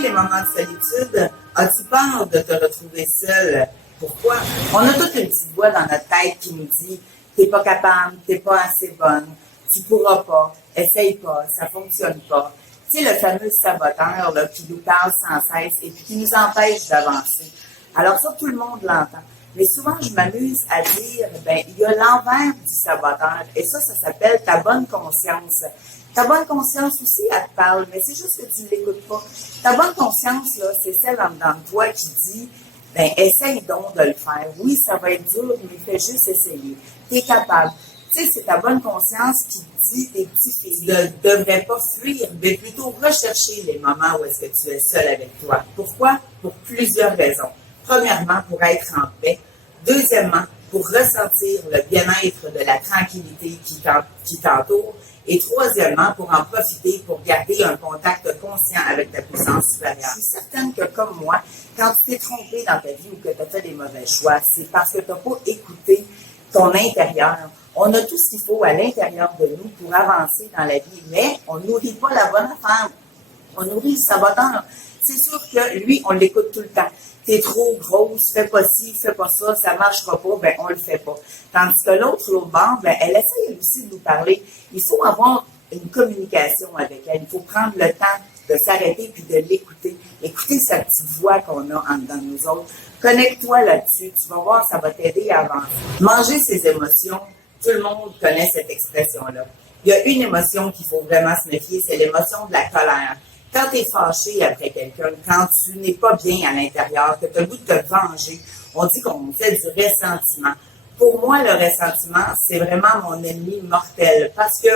les moments de solitude, as-tu peur de te retrouver seule? Pourquoi? On a toute une petite voix dans notre tête qui nous dit « T'es pas capable, t'es pas assez bonne, tu pourras pas, essaye pas, ça fonctionne pas. » Tu sais, le fameux saboteur là, qui nous parle sans cesse et puis qui nous empêche d'avancer. Alors ça, tout le monde l'entend. Mais souvent, je m'amuse à dire, il y a l'envers du saboteur. Et ça s'appelle ta bonne conscience. Ta bonne conscience aussi, elle te parle, mais c'est juste que tu ne l'écoutes pas. Ta bonne conscience, là, c'est celle en dedans de toi qui dit, essaye donc de le faire. Oui, ça va être dur, mais fais juste essayer. Tu es capable. Tu sais, c'est ta bonne conscience qui dit tes petits filles ne devraient pas fuir, mais plutôt rechercher les moments où est-ce que tu es seul avec toi. Pourquoi? Pour plusieurs raisons. Premièrement, pour être en paix. Deuxièmement, pour ressentir le bien-être de la tranquillité qui t'entoure. Et troisièmement, pour en profiter, pour garder un contact conscient avec ta puissance supérieure. Je suis certaine que, comme moi, quand tu t'es trompé dans ta vie ou que tu as fait des mauvais choix, c'est parce que tu n'as pas écouté ton intérieur. On a tout ce qu'il faut à l'intérieur de nous pour avancer dans la vie, mais on ne nourrit pas la bonne affaire. On nourrit le saboteur. C'est sûr que lui, on l'écoute tout le temps. T'es trop grosse, fais pas ci, fais pas ça, ça marchera pas, on le fait pas. Tandis que l'autre bande, elle essaie aussi de nous parler. Il faut avoir une communication avec elle. Il faut prendre le temps de s'arrêter puis de l'écouter. Écouter sa petite voix qu'on a en dedans de nous autres. Connecte-toi là-dessus. Tu vas voir, ça va t'aider à avancer. Manger ses émotions, tout le monde connaît cette expression-là. Il y a une émotion qu'il faut vraiment se méfier, c'est l'émotion de la colère. Quand tu es fâché après quelqu'un, quand tu n'es pas bien à l'intérieur, que tu as le goût de te venger, on dit qu'on fait du ressentiment. Pour moi, le ressentiment, c'est vraiment mon ennemi mortel. Parce que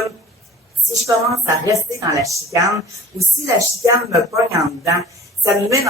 si je commence à rester dans la chicane, ou si la chicane me pogne en dedans, ça me met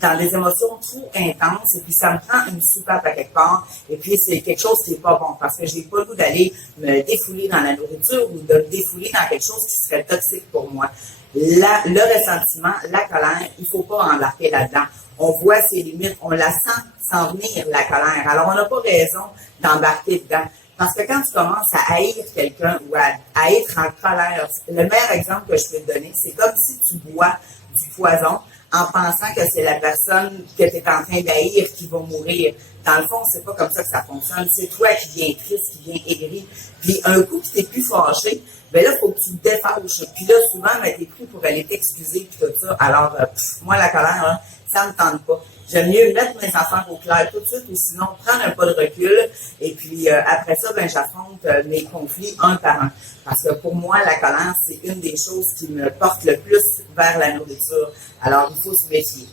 dans des émotions trop intenses, et puis ça me prend une soupape à quelque part, et puis c'est quelque chose qui n'est pas bon, parce que j'ai pas le goût d'aller me défouler dans la nourriture, ou de me défouler dans quelque chose qui serait toxique pour moi. Le ressentiment, la colère, il ne faut pas embarquer là-dedans. On voit ses limites, on la sent s'en venir, la colère. Alors, on n'a pas raison d'embarquer dedans. Parce que quand tu commences à haïr quelqu'un ou à être en colère, le meilleur exemple que je peux te donner, c'est comme si tu bois du poison en pensant que c'est la personne que tu es en train d'haïr qui va mourir. Dans le fond, c'est pas comme ça que ça fonctionne. C'est toi qui viens triste, qui viens aigri. Puis un coup, tu t'es plus fâché, là, il faut que tu te défâches. Puis là, souvent, t'es pris pour aller t'excuser puis tout ça. Alors, moi, la colère, là, ça me tente pas. J'aime mieux mettre mes affaires au clair tout de suite ou sinon prendre un pas de recul et puis après ça, j'affronte mes conflits un par un. Parce que pour moi, la colère, c'est une des choses qui me porte le plus vers la nourriture. Alors, il faut se méfier.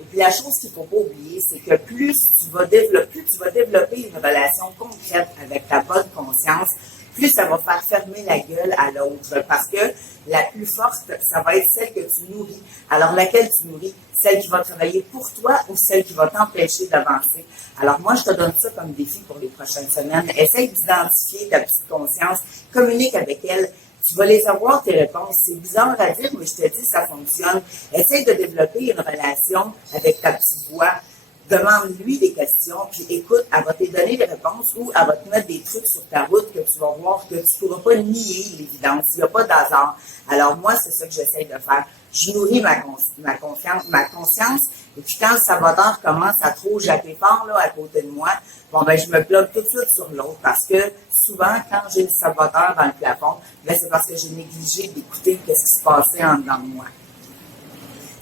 Et puis la chose qu'il ne faut pas oublier, c'est que plus tu vas développer une relation concrète avec ta bonne conscience, plus ça va faire fermer la gueule à l'autre. Parce que la plus forte, ça va être celle que tu nourris. Alors, laquelle tu nourris? Celle qui va travailler pour toi ou celle qui va t'empêcher d'avancer? Alors, moi, je te donne ça comme défi pour les prochaines semaines. Essaye d'identifier ta petite conscience, communique avec elle. Tu vas les avoir, tes réponses. C'est bizarre à dire, mais je te dis, ça fonctionne. Essaye de développer une relation avec ta petite voix. Demande-lui des questions, puis écoute, elle va te donner des réponses ou elle va te mettre des trucs sur ta route que tu vas voir que tu ne pourras pas nier l'évidence. Il n'y a pas d'hasard. Alors moi, c'est ça que j'essaie de faire. Je nourris ma conscience, et puis quand le saboteur commence à trop japper fort là, à côté de moi, je me bloque tout de suite sur l'autre parce que souvent, quand j'ai le saboteur dans le plafond, c'est parce que j'ai négligé d'écouter ce qui se passait en dedans de moi.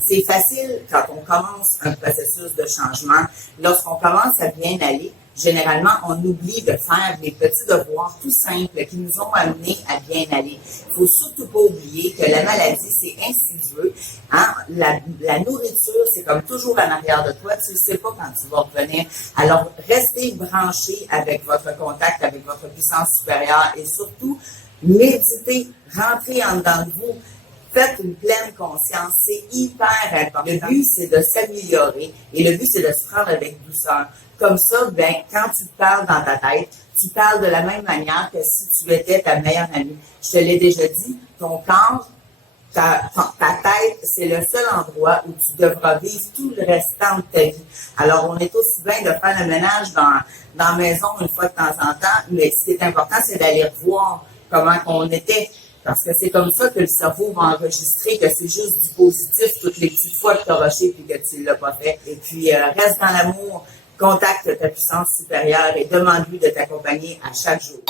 C'est facile quand on commence un processus de changement. Lorsqu'on commence à bien aller, généralement, on oublie de faire des petits devoirs tout simples qui nous ont amenés à bien aller. Il faut surtout pas oublier que la maladie, c'est insidieux. Hein? La nourriture, c'est comme toujours en arrière de toi. Tu ne sais pas quand tu vas revenir. Alors, restez branchés avec votre contact, avec votre puissance supérieure et surtout, méditez, rentrez en dedans de vous. Faites une pleine conscience, c'est hyper important. Le but, c'est de s'améliorer et le but, c'est de se prendre avec douceur. Comme ça, quand tu te parles dans ta tête, tu parles de la même manière que si tu étais ta meilleure amie. Je te l'ai déjà dit, ton corps, ta tête, c'est le seul endroit où tu devras vivre tout le restant de ta vie. Alors, on est aussi bien de faire le ménage dans la maison une fois de temps en temps, mais ce qui est important, c'est d'aller voir comment on était Parce que c'est comme ça que le cerveau va enregistrer que c'est juste du positif toutes les petites fois que tu as rushé puis que tu l'as pas fait. Et puis, reste dans l'amour, contacte ta puissance supérieure et demande-lui de t'accompagner à chaque jour.